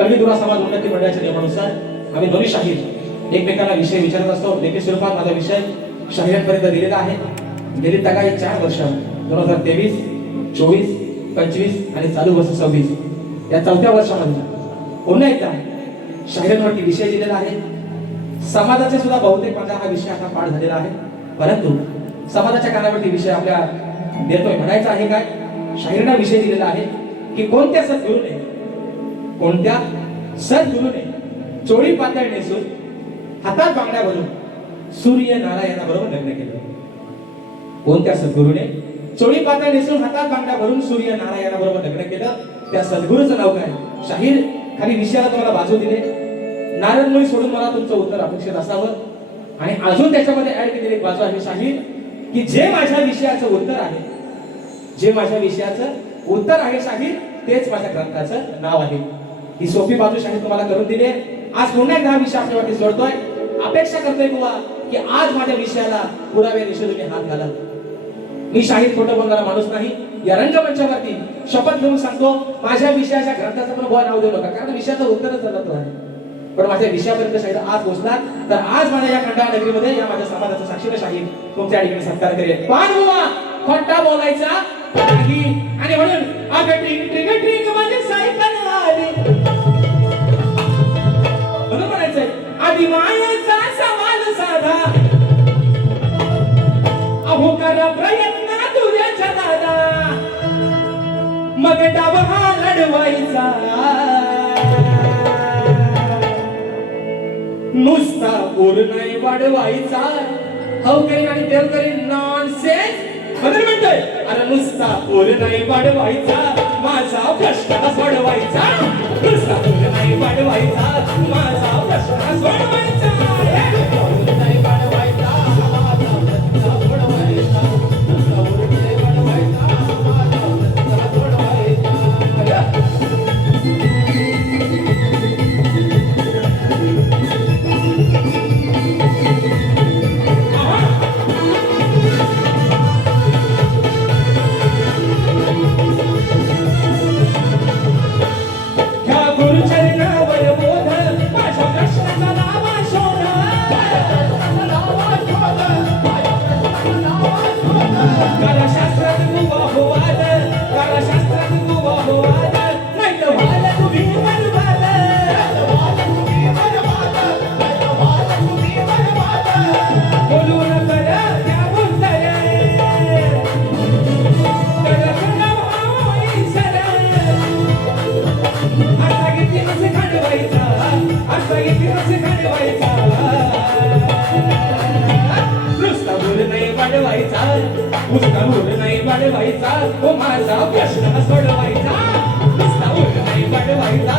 कलगीधुरा समाज उन्नती मंडळाच्या नियमानुसार आम्ही दोन्ही शाहीर एकमेकांना विषय विचारत असतो. लेखी स्वरूपात माझा विषय शाहिरांपर्यंत दिलेला आहे. गेली तगाई 4 वर्ष 2023, 24, 25 आणि चालू वर्ष 26 या 4थ्या वर्षामध्ये पुन्हा एकदा शाहिरांवरती विषय दिलेला आहे. समाजाचे सुद्धा बहुतेक माझा हा विषय आता पाठ झालेला आहे. परंतु समाजाच्या कानावरती विषय आपल्या देतोय म्हणायचा आहे काय, शाहिरांना विषय दिलेला आहे की कोणत्या सद्गुरूने चोळी पातळ नेसून हातात बांगड्या भरून सूर्य नारायणाबरोबर लग्न केलं. कोणत्या सद्गुरूने चोळी पातळ नेसून हातात बांगड्या भरून सूर्य नारायणाबरोबर लग्न केलं, त्या सद्गुरूचं नाव काय? शाहीर खाली विषयाला तुम्हाला बाजू दिले. नारद मुनी सोडून मला तुमचं उत्तर अपेक्षित असावं आणि अजून त्याच्यामध्ये ऍड केलेली एक बाजू आहे शाहीर की जे माझ्या विषयाचं उत्तर आहे शाहीर तेच माझ्या ग्रंथाचं नाव आहे. ही सोपी बाजू शाहीर तुम्हाला करून दिली. आज पुन्हा एकदा हा विषय आपल्यावरती सोडतोय. अपेक्षा करतोय बुवा की आज माझ्या विषयाला पुरावे दिशे तुम्ही हात घाला. मी शाहीर खोटं बोलणारा माणूस नाही. या रंगमंचावरती शपथ घेऊन सांगतो माझ्या विषयाच्या ग्रंथाचं पण बुवा नाव देऊ नका, कारण विषयाचं उत्तरच चालत आहे. पण माझ्या विषयापर्यंत शाहीर आज पोहोचला तर आज माझ्या या खंडाळा नगरीमध्ये या माझ्या समाजाचा साक्षीला शाहीर तुमच्या ठिकाणी सत्कार करेल. पण बुवा खोटा बोलायचा नाही. आणि म्हणून अगं ट्रिंग ट्रिंग ट्रिंग माझी सायकल आली म्हणून म्हणायचंय आधी मायेचा सवाल साधा अहो करा प्रयत्न तुझ्याच्या दादा मग डाव हा लढवायचा नुसता पूर नाही वाढवायचा. हवकरी आणि देवकरी नॉनसेन्स म्हणतोय अरे नुसता पूर नाही वाढवायचा माझा प्रश्न सोडवायचा. नुसता पूर नाही वाढवायचा माझा प्रश्न सोडवायचा. माझा प्रश्न सोडवायचा नुसता उर नाही वाढवायचा